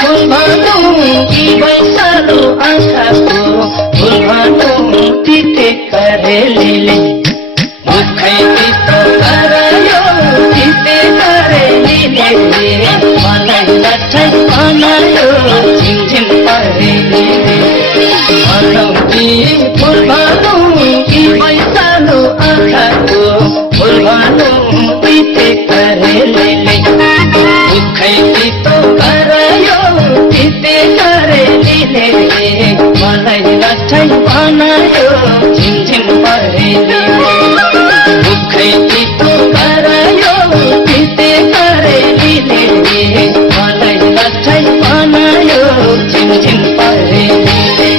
फूल भनौँ कि वैशालो आँखाको फूल भनौँ तिते करेलीले मुखै तितो गरायो तिते करेलीले मलाई लट्ठै बनायो झिमझिम करेलीले भनौँ कि फूल भनौँ कि वैशालो आँखाको फूल भनौँ तिते करेलीले मुखै तितो गरायो तिते करेलीले मलाई लट्ठै बनायो झिमझिम करेलीले मुखै तितो गरायो तिते करेलीले मलाई लट्ठै बनायो झिमझिम करेलीले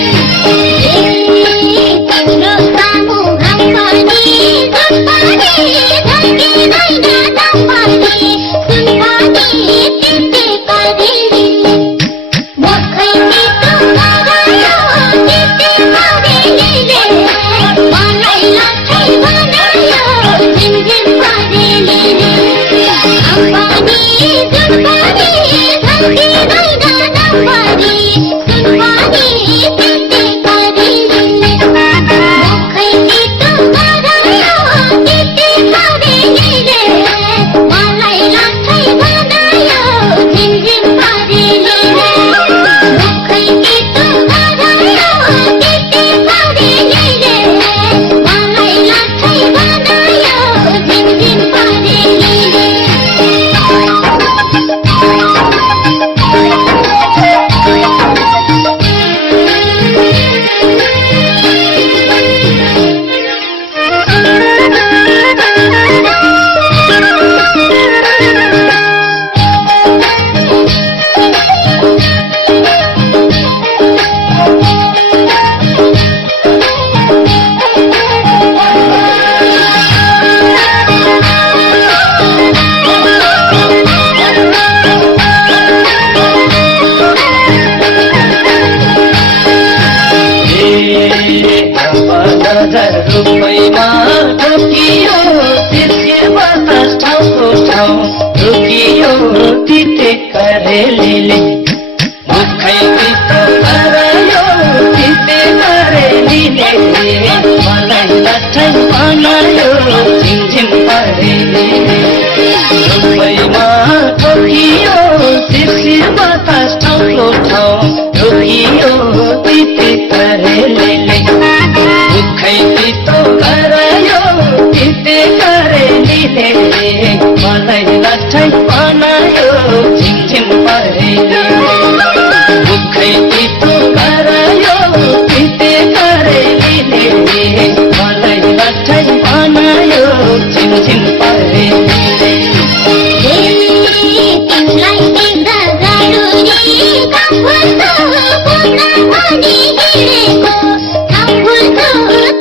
रुपैमा ढोकियो तिर्के बतास ठाउँको ठाउँ ढोकियो तिते करेलीले मुखै तितो गरायो तिते करेलीले मलाई लट्ठै बनायो झिमझिम करेलीले रुपैमा ढोकियो तिर्के बतास ठाउँको ठाउँ ढोकियो तिते करेलीले मुखै तितो गरायो तिते करेलीले मलाई लट्ठै बनायो झिमझिम करेलीले मुखै तितो गरायो तिते करेलीले मलाई लट्ठै बनायो झिमझिम करेलीले तिमीलाई देख्दा गाह्रो नि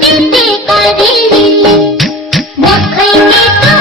तिते करेली मुखै तितो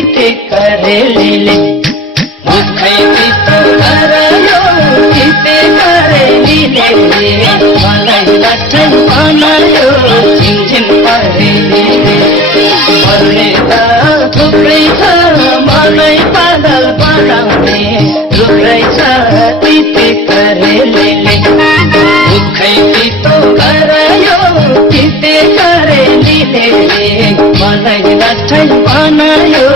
तिते करेलीले मुखै पितो गरायो तिते करेलीले मलाई लट्ठै बनायो झिमझिम करेलीले भन्ने त थुप्रै छ मलाई पागल बनाउने थुप्रै छ तिते करेलीले मुखै पितो गरायो तिते करेलीले मलाई लट्ठै बनायो